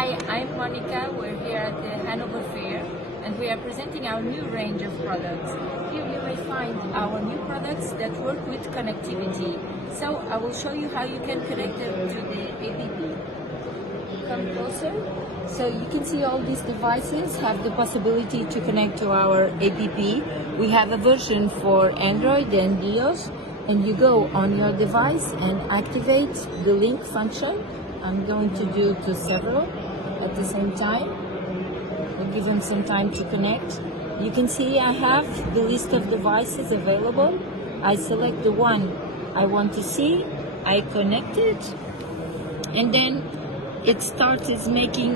Hi, I'm Monica. We're here at the Hanover Fair and we are presenting our new range of products. Here you may find our new products that work with connectivity. So I will show you how you can connect them to the APP. Come closer. So you can see all these devices have the possibility to connect to our APP. We have a version for Android and iOS, and you go on your device and activate the link function. I'm going to do to several at the same time. We'll give them some time to connect. You can see I have the list of devices available. I select the one I want to see, I connect it, and then it starts making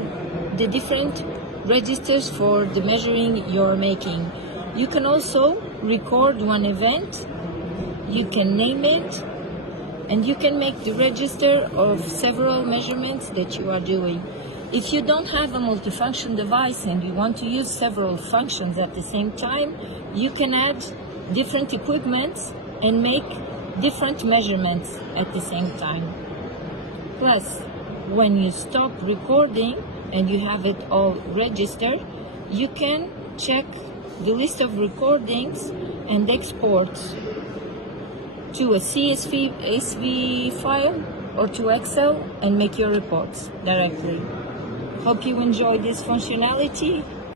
the different registers for the measuring you're making. You can also record one event, you can name it, and you can make the register of several measurements that you are doing. If you don't have a multifunction device and you want to use several functions at the same time, you can add different equipments and make different measurements at the same time. Plus, when you stop recording and you have it all registered, you can check the list of recordings and export to a CSV file or to Excel and make your reports directly. Hope you enjoy this functionality.